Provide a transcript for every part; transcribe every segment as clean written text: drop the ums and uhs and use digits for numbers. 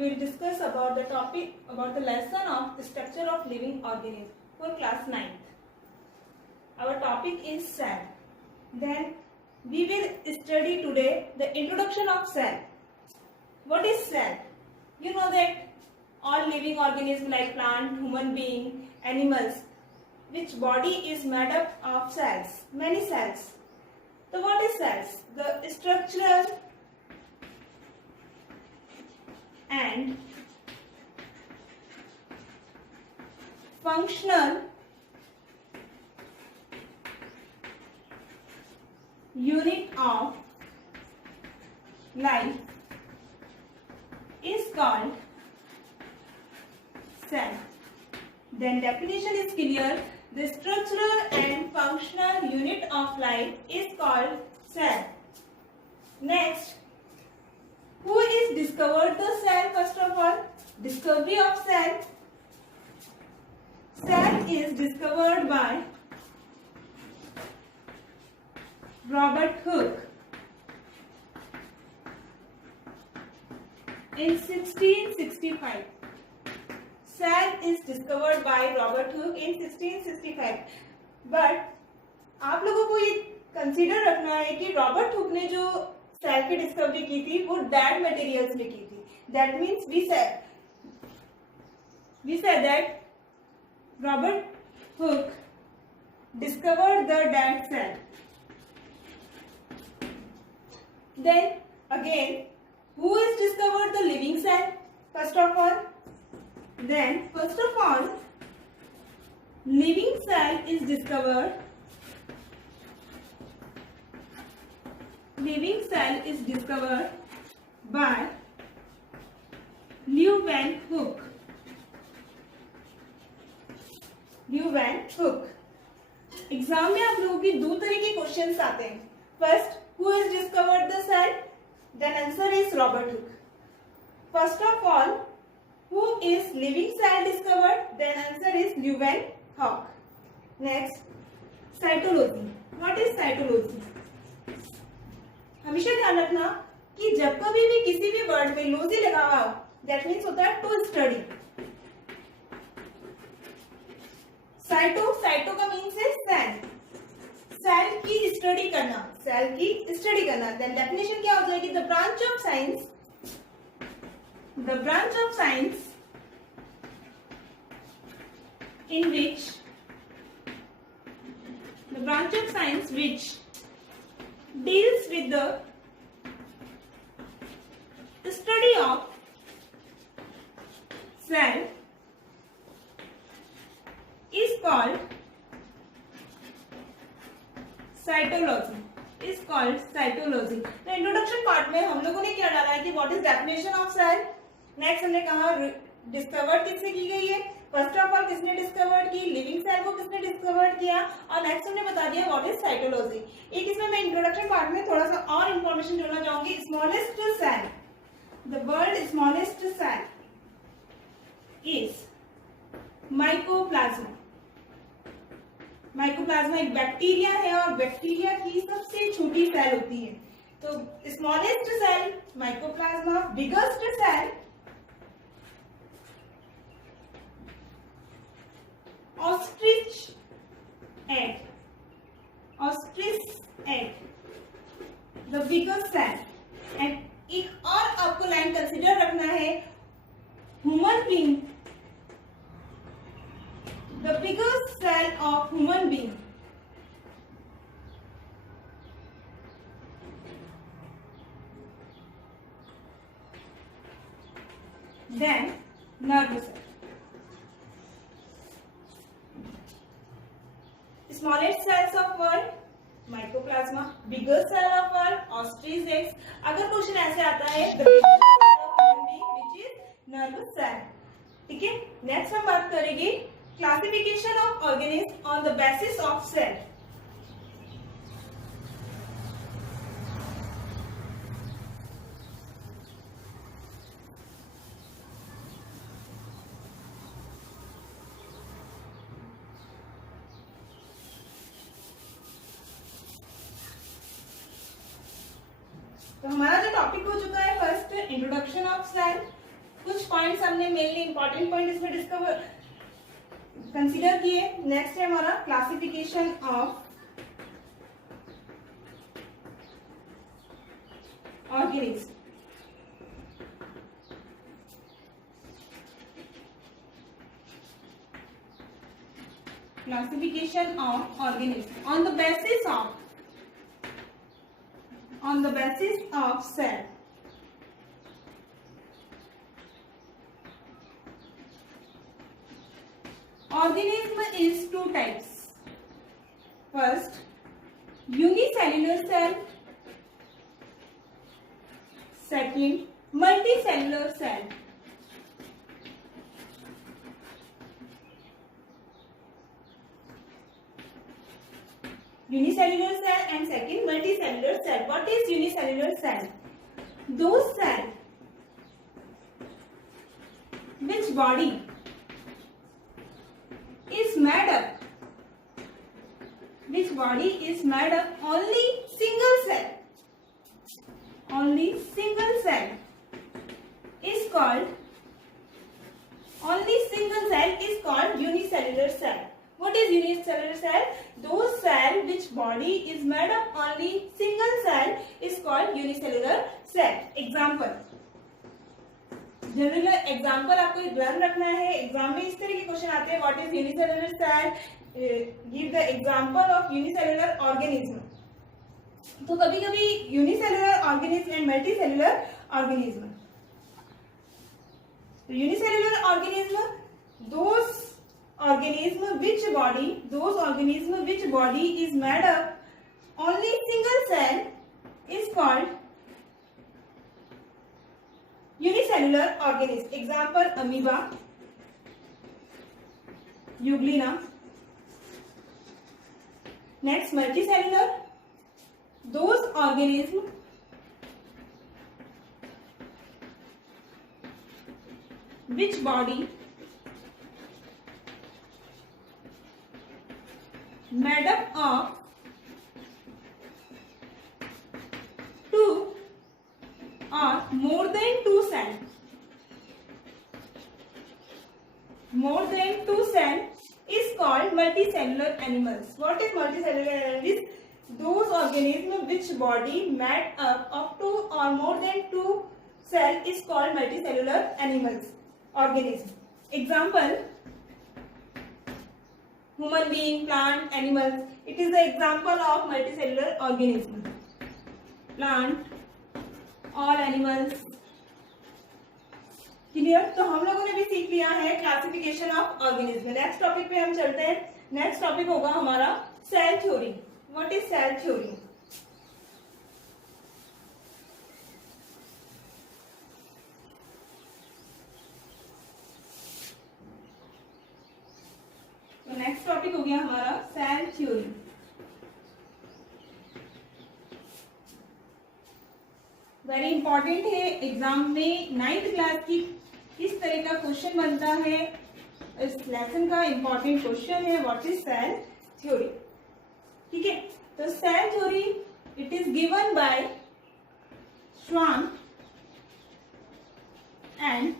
will discuss about the topic about the lesson of structure of living organism for class 9th. Our topic is cell. Then we will study today the introduction of cell. What is cell? You know that all living organisms like plant, human being, animals, which body is made up of cells, many cells. So what is cells? The structural and functional unit of life is called cell. Then definition is clear. The structural and functional unit of life is called cell. Next, who is discovered the cell? First of all, discovery of cell. Cell is discovered by Robert Hooke in 1665. Cell is discovered by Robert Hooke in 1665. But आप लोगों को ये कंसीडर रखना है कि Robert Hooke ने जो सेल की डिस्कवरी की थी वो डेड मटेरियल्स में की थी. That means we said that Robert Hooke discovered the dead cell. Then again, who has discovered the living cell? First of all, living cell is discovered. Living cell is discovered by Leeuwenhoek. Exam में आप लोगों की दो तरह के क्वेश्चंस आते हैं. First, who has discovered the cell? Then answer is Robert Hooke. First of all, who is living cell discovered? Then answer is Leeuwenhoek. Next, cytology. What is cytology? हमेशा ध्यान रखना कि जब कभी भी किसी भी वर्ड में लॉजी लगा हुआ हो, दैट मीन्स होता है टू स्टडी. साइटो का मीन्स है सेल. सेल की स्टडी करना. देन डेफिनेशन क्या हो जाएगी? The branch of science in which deals with the study of cell is called cytology. तो इंट्रोडक्शन पार्ट में हम लोगों ने क्या डाला है कि what is definition of cell. Next हमने कहा डिस्कवर्ड किससे की गई है. फर्स्ट ऑफ ऑल किसने डिस्कवर्ड की? लिविंग सेल को किसने डिस्कवर्ड किया. और नेक्स्ट हमने बता दिया व्हाट इज साइटोलॉजी. एक इसमें मैं इंट्रोडक्शन पार्ट में थोड़ा सा और इंफॉर्मेशन जोड़ना चाहूंगी. Smallest cell, the world smallest cell is mycoplasma. Mycoplasma एक बैक्टीरिया है और बैक्टीरिया की सबसे छोटी सेल होती है. तो smallest cell mycoplasma, biggest cell ostrich egg, the biggest cell. And एक और आपको लाइन कंसिडर रखना है, human being, the biggest cell of human being. Then nerve cell. Smallest cells of world mycoplasma, biggest cell of world ostrich eggs. अगर क्वेश्चन ऐसे आता है the biggest cell of human being which is nerve cell. ठीक है. नेक्स्ट हम बात करेंगे classification of organisms on the basis of cell. तो हमारा जो टॉपिक हो चुका है फर्स्ट इंट्रोडक्शन ऑफ सेल. कुछ पॉइंट्स हमने मेनली इंपॉर्टेंट पॉइंट इसमें डिस्कवर कंसीडर किए। नेक्स्ट है हमारा classification of organism. Classification of organisms on the basis of cell. Organism is two types. First, unicellular cell. Second, multicellular cell. Unicellular cell and second multicellular cell. What is unicellular cell? Those cells which body is made up only single cell is called unicellular cell. What is unicellular cell? Those cell which body is made up only single cell is called unicellular cell. Example, general example आपको ध्यान रखना है, exam में इस तरह के question आते हैं. What is unicellular cell, give the example of unicellular organism. तो कभी कभी unicellular organism and multicellular organism. Unicellular organism those organism which body is made up only single cell is called unicellular organism. Example, amoeba, euglena. Next, multicellular, those organism which body made up of two or more than two cells. Is called multicellular animals. What is multicellular animals? Those organisms which body made up of two or more than two cells is called multicellular organism. Example, human being, plant, animals. It is the example of multicellular organism. Plant, all animals. Clear. तो हम लोगों ने भी सीख लिया है classification of organism. Next topic पे हम चलते हैं. नेक्स्ट टॉपिक होगा हमारा cell theory. What is cell theory? तो नेक्स्ट टॉपिक हो गया हमारा सेल थ्योरी. वेरी इंपॉर्टेंट है. एग्जाम में 9th क्लास की किस तरह का क्वेश्चन बनता है, इस लेसन का इंपॉर्टेंट क्वेश्चन है. What is cell theory? ठीक है. तो cell theory it is given by Schwann and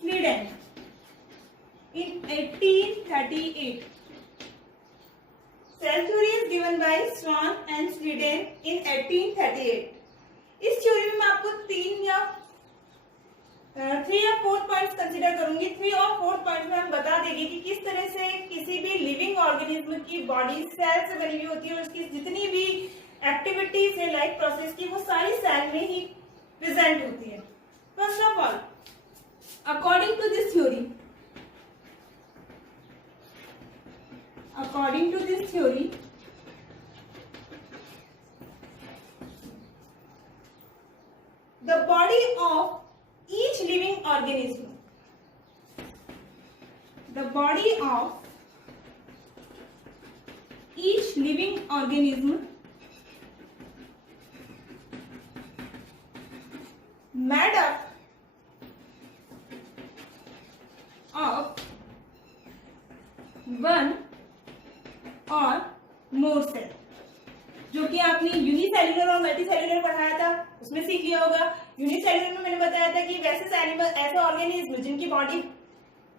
Schleiden in 1838. Cell theory is given by Schwann and Schleiden in 1838. इस थ्योरी में मैं आपको 3 या 4 पॉइंट्स कंसीडर करूंगी. 3 और 4 पॉइंट्स में हम बता देंगे कि किस तरह से किसी भी लिविंग ऑर्गेनिज्म की बॉडी सेल से बनी हुई होती है और उसकी जितनी भी एक्टिविटीज है लाइफ प्रोसेस की, वो सारी सेल में ही प्रेजेंट होती है. First of all, according to this theory, the body of each living organism made up of one और मोर सेल. जो कि आपने यूनिसेल्युलर और मल्टीसेल्युलर पढ़ाया था, उसमें सीख लिया होगा. यूनिसेलुलर में मैंने बताया था कि वैसे ऐसे ऑर्गेनिज्म जिनकी बॉडी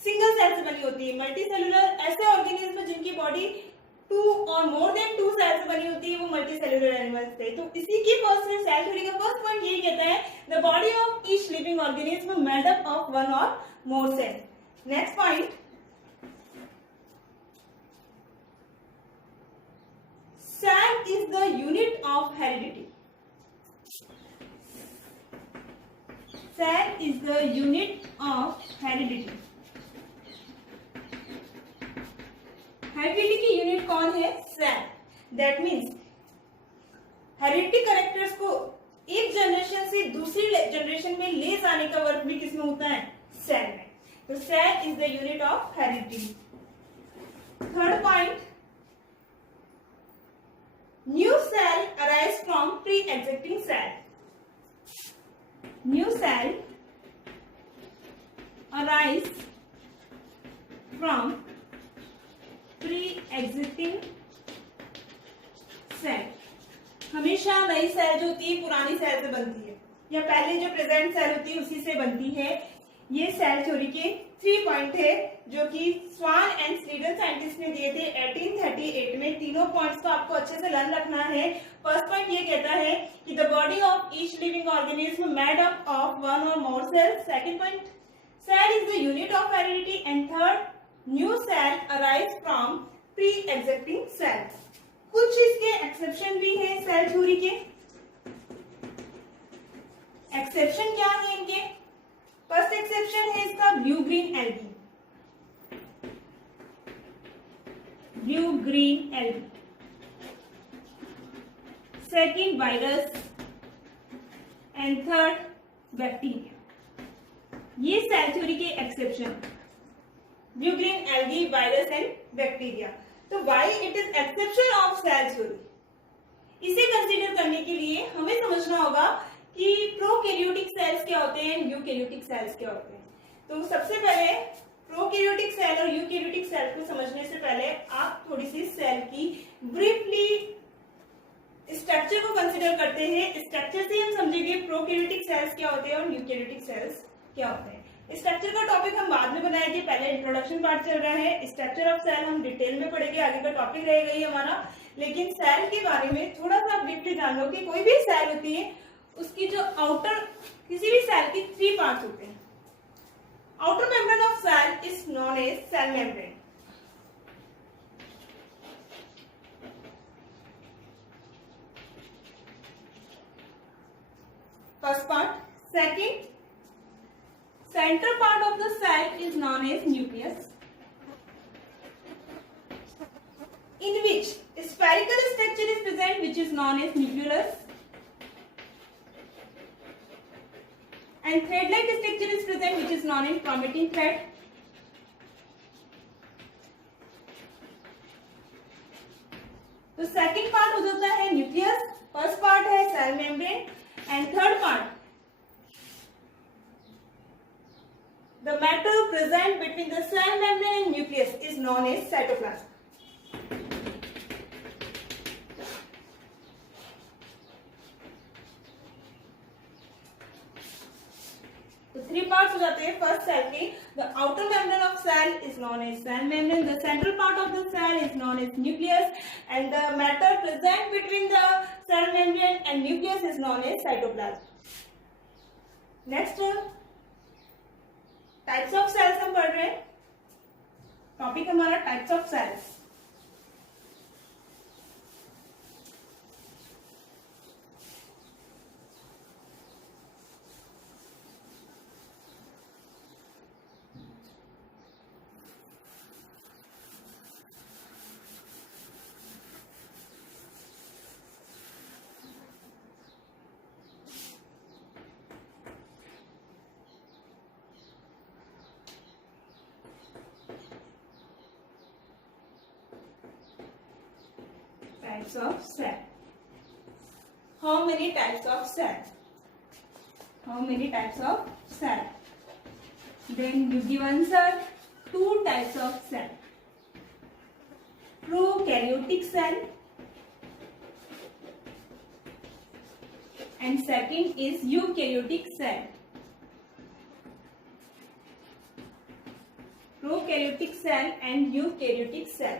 सिंगल सेल से बनी होती है। मल्टी सेलुलर ऐसे ऑर्गेनिज्म जिनकी बॉडी 2 और मोर देन 2 सेल से बनी होती है, वो मल्टी सेलुलर एनिमल्स थे। तो इसी की फर्स्ट सेल थ्योरी का फर्स्ट पॉइंट ये कहता है the body of each living organism made up of 1 और more cell. Next point, cell is the unit of heredity. Cell is the unit of heredity. Heredity की unit कौन है? Cell. That means heredity characters को एक जनरेशन से दूसरी जनरेशन में ले जाने का वर्क भी किसमें होता है? सेल में। तो cell is the unit of heredity. Third point, new cell arise from pre existing cell. New cell arise from pre existing cell. हमेशा नई सेल जो होती है पुरानी सेल से बनती है, या पहले जो प्रेजेंट सेल होती है उसी से बनती है। ये सेल थ्योरी के 3 पॉइंट है जो कि स्वान एंड स्लीडन साइंटिस्ट ने दिए थे 1838 में। तीनों पॉइंट्स को आपको अच्छे से लर्न रखना है। फर्स्ट पॉइंट ये कहता है कि the body of each living organism made up of 1 और more cells. Second point, cell is the unit of heredity. And third, new cell arise from pre existing cell. कुछ इसके एक्सेप्शन भी है सेल थ्योरी के। एक्सेप्शन क्या है इनके? फर्स्ट एक्सेप्शन है इसका blue green algae. Blue green algae. Second, virus. And third, bacteria. ये सेल थ्योरी के exception, blue green algae, virus and bacteria. तो why it is exception of cell theory? इसे कंसीडर करने के लिए हमें समझना होगा कि प्रोकैरियोटिक सेल्स क्या होते हैं, यूकैरियोटिक सेल्स क्या होते हैं। तो सबसे पहले प्रोकैरियोटिक सेल और यूकैरियोटिक सेल को समझने से पहले आप थोड़ी सी सेल की ब्रीफली स्ट्रक्चर को कंसीडर करते हैं। स्ट्रक्चर से हम समझेंगे प्रोकैरियोटिक सेल्स क्या होते हैं और यूकैरियोटिक सेल्स क्या होते हैं। स्ट्रक्चर का टॉपिक हम बाद में बनाएंगे, पहले इंट्रोडक्शन पार्ट चल रहा है। स्ट्रक्चर ऑफ सेल हम डिटेल में पढ़ेंगे, आगे का टॉपिक रहेगा ही हमारा। लेकिन सेल के बारे में थोड़ा सा ब्रीफली जान लो कि कोई भी सेल होती है उसकी जो आउटर, किसी भी सेल की 3 पार्ट्स होते हैं। Outer membrane of cell is known as cell membrane. First part. Second, central part of the cell is known as nucleus, in which spherical structure is present which is known as nucleus, and thread-like structure is present which is known as chromatin thread. तो second part हो जाता है nucleus, first part है cell membrane, and third part the matter present between the cell membrane and nucleus is known as cytoplasm. तो 3 पार्ट्स हो जाते हैं first cell के। The outer membrane of cell is known as cell membrane, the central part of the cell is known as nucleus, and the matter present between the cell membrane and nucleus is known as cytoplasm. Next, types of cells हम पढ़ रहे हैं। Topic हमारा types of cells. Types of cell. How many types of cell? How many types of cell? Then you give answer. 2 types of cell. Prokaryotic cell and second is eukaryotic cell. Prokaryotic cell and eukaryotic cell.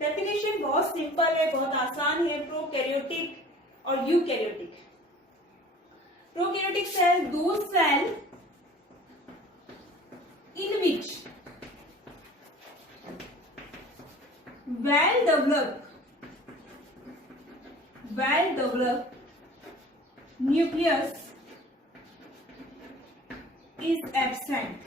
Definition बहुत simple है, बहुत आसान है. Prokaryotic और eukaryotic. Prokaryotic cell those cell in which well developed nucleus is absent.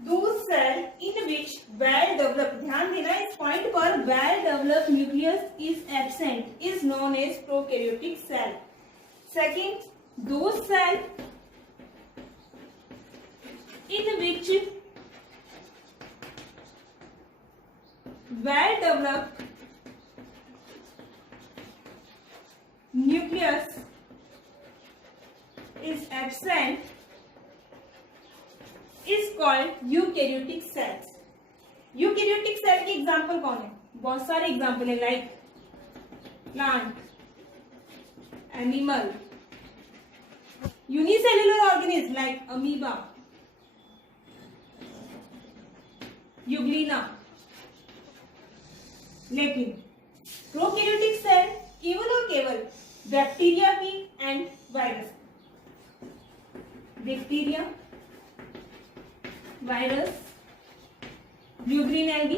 Those cell in which well developed, ध्यान देना इस पॉइंट पर, well developed nucleus is absent is known as prokaryotic cell. Second, those cell in which well developed nucleus is absent is called eukaryotic cells. Eukaryotic cell के example कौन है? बहुत सारे example है, like plant, animal, unicellular organism like amoeba, euglena. लेकिन prokaryotic cell केवल और केवल बैक्टीरिया की and virus, bacteria, virus, blue green algae,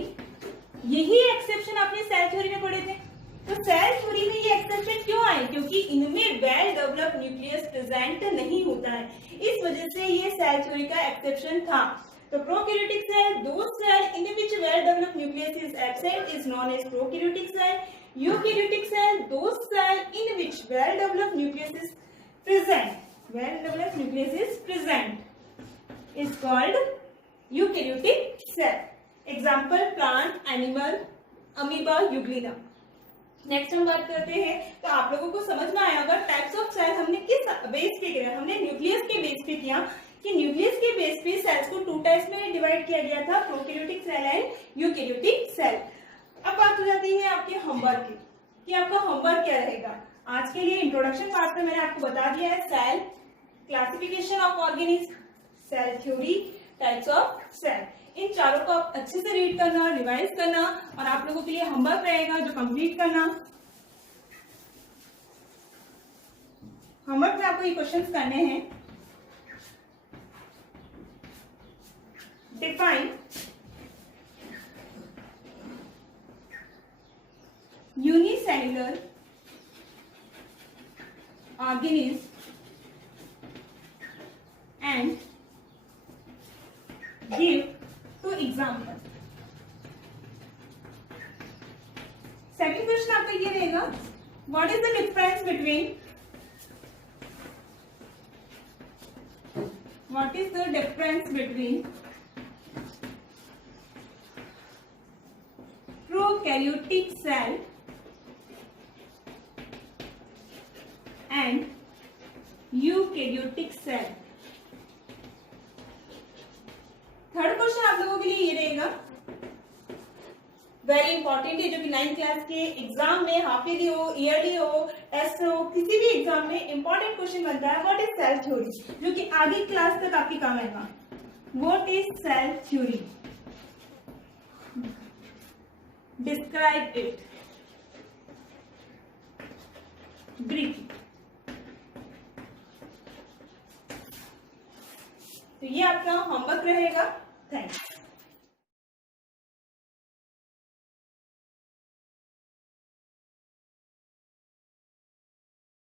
यही एक्सेप्शन आपने सेल थ्योरी में पढ़े थे. तो सेल थ्योरी में ये एक्सेप्शन क्यों आए? क्योंकि इनमें वेल डेवलप्ड न्यूक्लियस प्रेजेंट नहीं होता है, इस वजह से ये सेल थ्योरी का एक्सेप्शन था. तो prokaryotic cell those cell in which well developed nucleus is absent is known as prokaryotic cell. Eukaryotic cell those cell in which well developed nucleus is present is called eukaryotic cell. Example plant, animal, amoeba, euglena. Next हम बात करते हैं. तो आप लोगों को समझ में आया होगा टाइप्स ऑफ सेल हमने किस बेस पे किया. हमने न्यूक्लियस के बेस पे किया कि न्यूक्लियस के बेस पे सेल्स को टू टाइप्स में डिवाइड किया गया था, prokaryotic cell and eukaryotic cell. अब बात हो जाती है आपके होमवर्क की कि आपका होमवर्क क्या रहेगा. आज के लिए इंट्रोडक्शन पार्ट में मैंने आपको बता दिया है cell, classification of organism, cell theory, types of cell. इन चारों को आप अच्छे से रीड करना, रिवाइज करना और आप लोगों के लिए होमवर्क रहेगा जो कंप्लीट करना. होमवर्क में आपको ये क्वेश्चंस करने हैं. Define unicellular organism and give two example. Second question आपका ये रहेगा, what is the difference between prokaryotic cell and eukaryotic cell. Third question आप लोगों के लिए ये रहेगा, वेरी इंपॉर्टेंट है, जो कि 9th क्लास के एग्जाम में, हाफ ईयरली हो, ईयरली हो, टेस्ट हो, किसी भी एग्जाम में इंपॉर्टेंट क्वेश्चन बनता है. व्हाट इज सेल थ्योरी, जो कि आगे क्लास तक आपके काम आएगा. What is cell theory, describe it briefly. तो ये आपका होमवर्क रहेगा. थैंक्स.